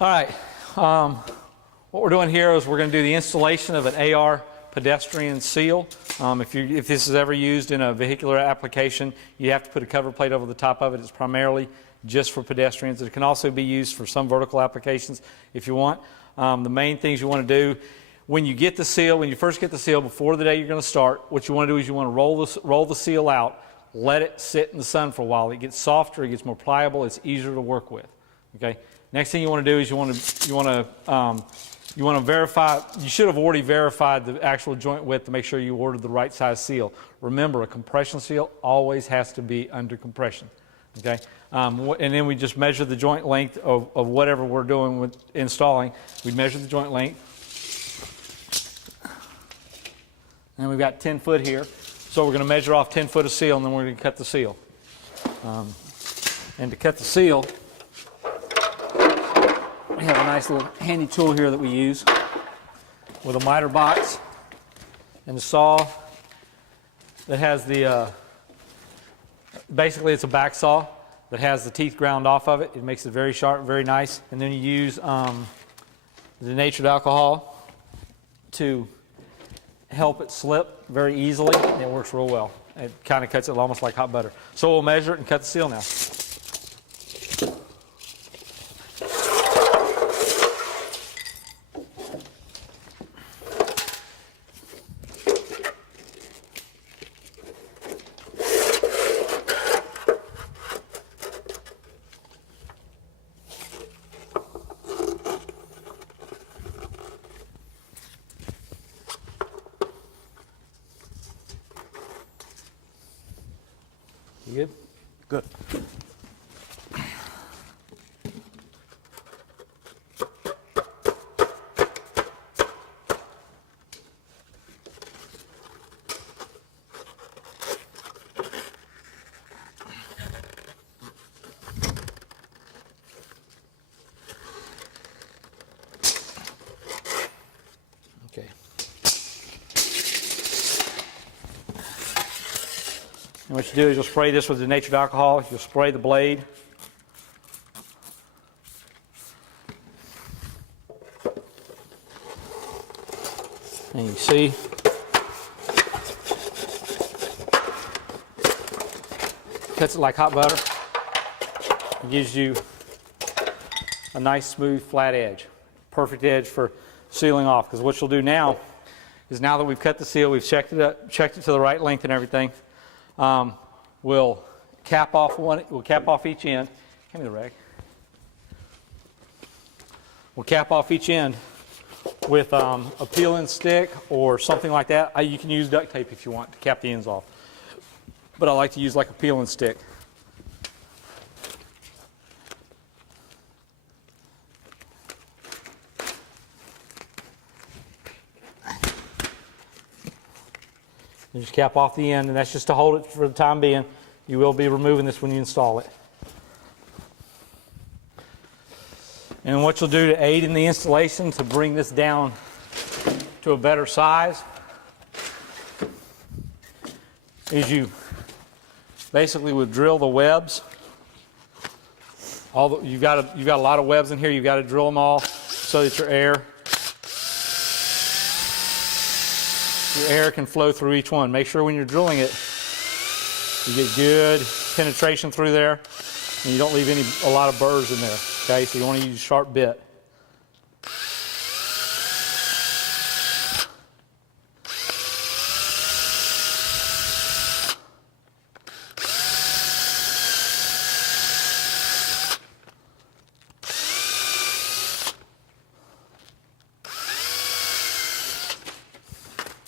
All right, what we're doing here is we're going to do the installation of an AR pedestrian seal. If this is ever used in a vehicular application, you have to put a cover plate over the top of it. It's primarily just for pedestrians. It can also be used for some vertical applications if you want. The main things you want to do when you get the seal, when you first get the seal, before the day you're going to start, what you want to do is you want to roll the seal out, let it sit in the sun for a while. It gets softer, it gets more pliable, it's easier to work with. Okay. Next thing you want to do is you want to verify. You should have already verified the actual joint width to make sure you ordered the right size seal. Remember, a compression seal always has to be under compression. Okay. And then we just measure the joint length of whatever we're doing with installing. We measure the joint length. And we've got 10 foot here. So we're going to measure off 10 foot of seal, and then we're going to cut the seal. And to cut the seal, we have a nice little handy tool here that we use with a miter box and a saw that has the, basically it's a back saw that has the teeth ground off of it. It makes it very sharp, very nice. And then you use the denatured alcohol to help it slip very easily, and it works real well. It kind of cuts it almost like hot butter. So we'll measure it and cut the seal now. You good? Good. Okay. And what you do is you'll spray this with denatured alcohol. You'll spray the blade. And you see, cuts it like hot butter. It gives you a nice, smooth, flat edge. Perfect edge for sealing off. Because what you'll do now is, now that we've cut the seal, we've checked it up, checked it to the right length and everything. We'll cap off we'll cap off each end. Hand me the rag. We'll cap off each end with a peel-in stick or something like that. You can use duct tape if you want to cap the ends off, but I like to use like a peel-in stick. You just cap off the end, and that's just to hold it for the time being. You will be removing this when you install it. And what you'll do to aid in the installation, to bring this down to a better size, is you basically would drill the webs. You've got a lot of webs in here. You've got to drill them all so that your air can flow through each one. Make sure when you're drilling it, you get good penetration through there, and you don't leave a lot of burrs in there. Okay, so you want to use a sharp bit.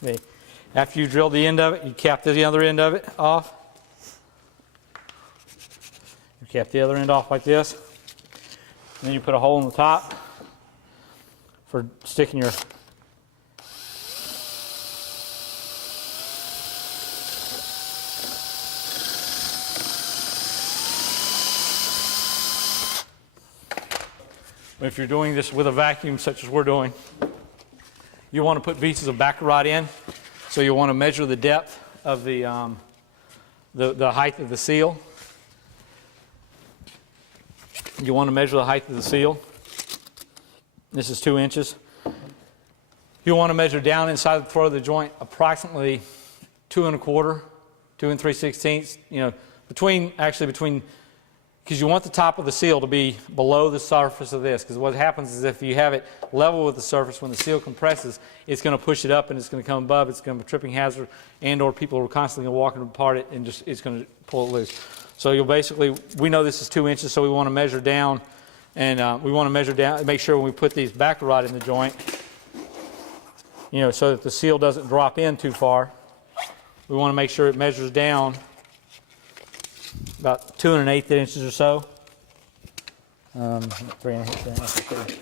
Okay. After you drill the end of it, you cap the other end of it off. You cap the other end off like this. And then you put a hole in the top for sticking your if you're doing this with a vacuum such as we're doing, you want to put pieces of backer rod in. So you want to measure the depth of the height of the seal. You want to measure the height of the seal. This is 2 inches. You want to measure down inside the throat of the joint approximately 2 1/4, 2 3/16. You know, between, because you want the top of the seal to be below the surface of this, because what happens is if you have it level with the surface, when the seal compresses, it's going to push it up and it's going to come above. It's going to be a tripping hazard, and or people are constantly walking apart it and just it's going to pull it loose. So you'll basically, we know this is 2 inches, so we want to measure down, and we want to measure down and make sure when we put these back rod in the joint, you know, so that the seal doesn't drop in too far. We want to make sure it measures down about 2 1/8 inches or so. 3 1/2.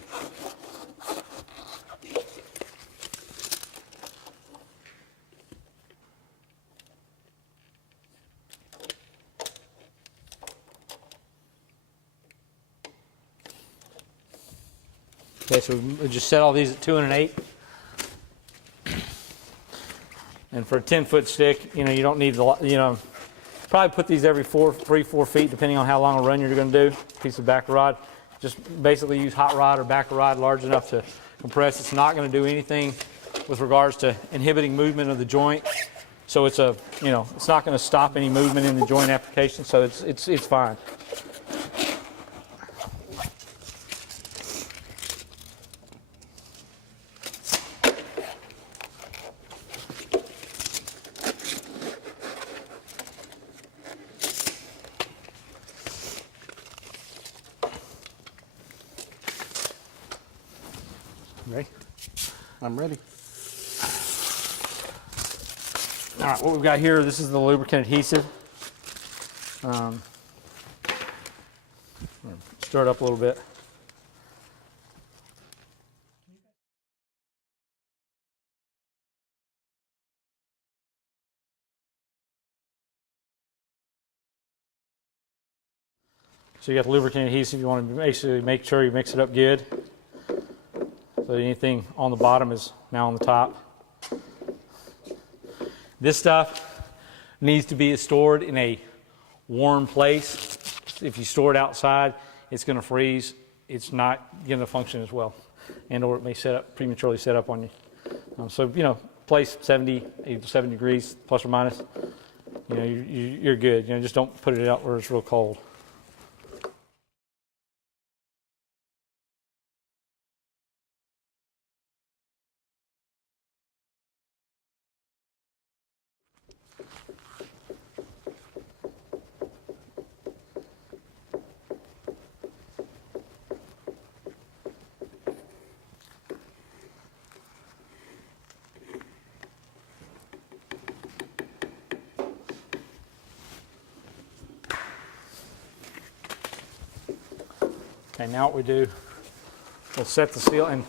Okay, so we just set all these at 2 1/8. And for a 10-foot stick, you know, you don't need the, you know, probably put these every 3 4 feet, depending on how long a run you're going to do. Piece of back rod. Just basically use hot rod or back rod large enough to compress. It's not going to do anything with regards to inhibiting movement of the joint. So it's a, you know, it's not going to stop any movement in the joint application. So it's fine. Ready? I'm ready. All right, what we've got here, this is the lubricant adhesive. Stir it up a little bit. So you got the lubricant adhesive. You want to make sure you mix it up good. So anything on the bottom is now on the top. This stuff needs to be stored in a warm place. If you store it outside, it's going to freeze. It's not going to function as well, and or it may prematurely set up on you. So you know, place 70 degrees plus or minus. You know, you're good. You know, just don't put it out where it's real cold. Okay, now what we do, we'll set the seal, and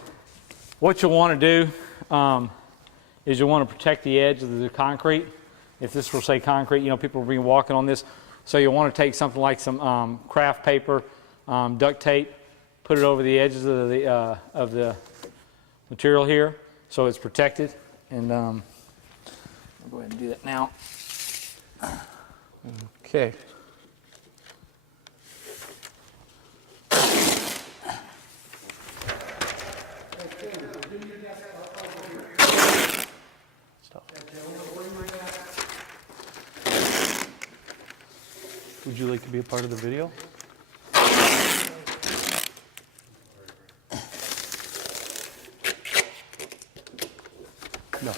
what you'll want to do is you'll want to protect the edge of the concrete. If this will say concrete, you know, people will be walking on this, so you'll want to take something like some craft paper, duct tape, put it over the edges of the material here, so it's protected. And I'll go ahead and do that now. Okay. Would you like to be a part of the video? No.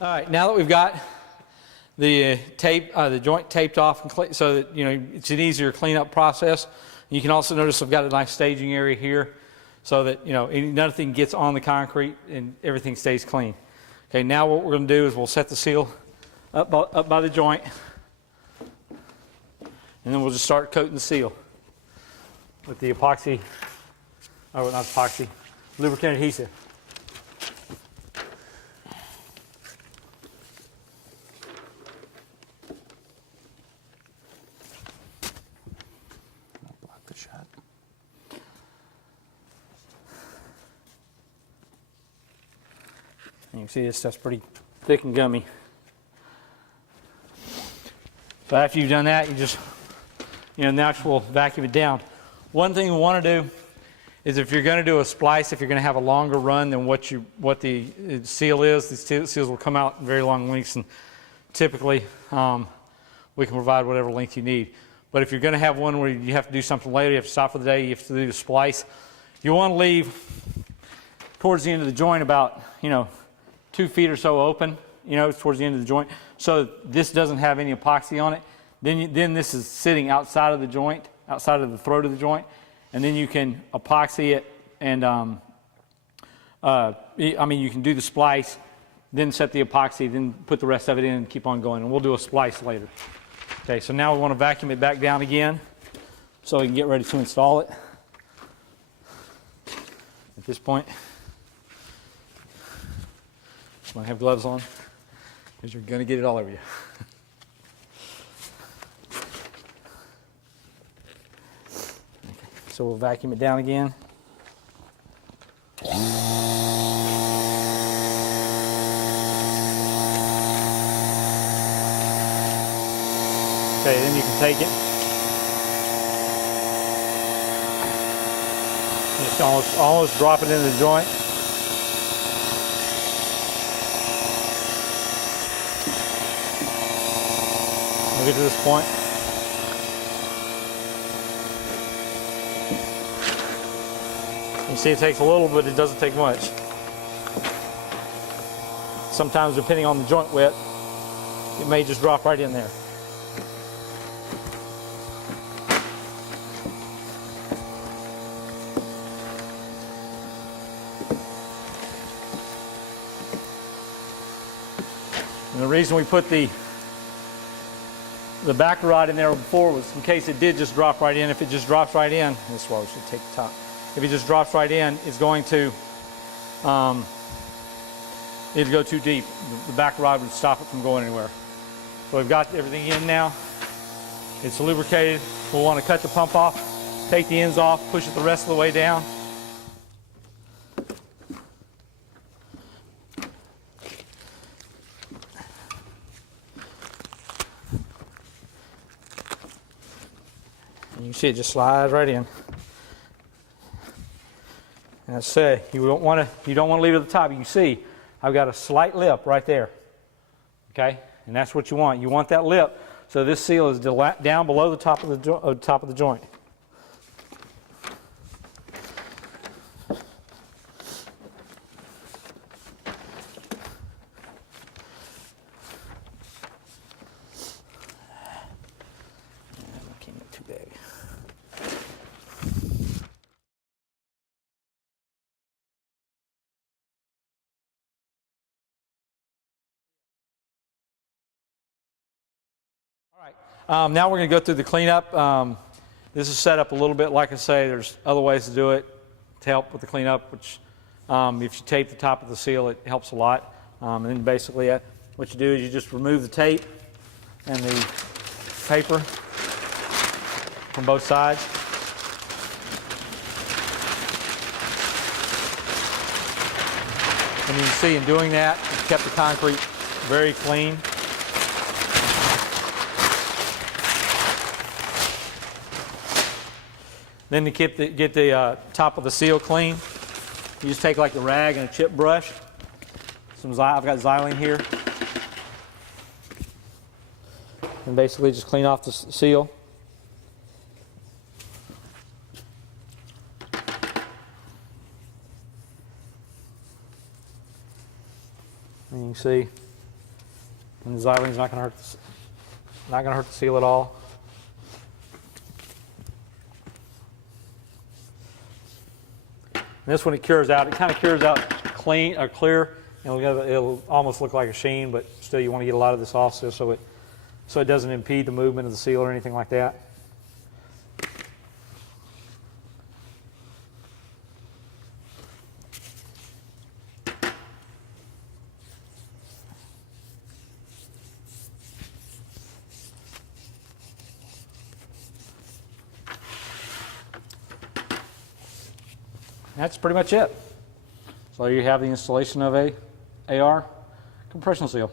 All right, now that we've got the the joint taped off, and so that you know it's an easier cleanup process. You can also notice I've got a nice staging area here, so that you know nothing gets on the concrete and everything stays clean. Okay, now what we're going to do is we'll set the seal up by the joint, and then we'll just start coating the seal with the epoxy, or not epoxy, lubricant adhesive. Block the shot. And you can see this stuff's pretty thick and gummy. So after you've done that, you just, you know, now we'll vacuum it down. One thing we want to do is if you're going to do a splice, if you're going to have a longer run than what the seal is, these seals will come out in very long lengths, and typically we can provide whatever length you need. But if you're going to have one where you have to do something later, you have to stop for the day, you have to do the splice, you want to leave towards the end of the joint about 2 feet or so open, towards the end of the joint, so this doesn't have any epoxy on it. Then this is sitting outside of the joint, outside of the throat of the joint, and then you can epoxy it, and you can do the splice, then set the epoxy, then put the rest of it in and keep on going, and we'll do a splice later. Okay, so now we want to vacuum it back down again so we can get ready to install it. At this point, you want to have gloves on because you're going to get it all over you. So we'll vacuum it down again. Okay, then you can take it. Just almost drop it in the joint. We'll get to this point. You see it takes a little, but it doesn't take much. Sometimes, depending on the joint width, it may just drop right in there. And the reason we put the back rod in there before was in case it did just drop right in. If it just drops right in, this is why we should take the top. If it just drops right in, it's going to it'd go too deep. The back rod would stop it from going anywhere. So we've got everything in now. It's lubricated. We'll want to cut the pump off, take the ends off, push it the rest of the way down. And you see it just slides right in. And I say you don't want to leave it at the top. You can see I've got a slight lip right there. Okay, and that's what you want. You want that lip so this seal is down below the top of the joint. Too big. All right, now we're going to go through the cleanup. This is set up a little bit, like I say, there's other ways to do it to help with the cleanup, which if you tape the top of the seal, it helps a lot. And then basically what you do is you just remove the tape and the paper from both sides. And you can see in doing that, it's kept the concrete very clean. Then to get the top of the seal clean, you just take like the rag and a chip brush. I've got xylene here. And basically just clean off the seal. And you can see, and the xylene's not going to hurt the seal at all. And this one, it cures out. It kind of cures out clean or clear. It'll almost look like a sheen, but still you want to get a lot of this off so it doesn't impede the movement of the seal or anything like that. That's pretty much it. So you have the installation of a AR compression seal.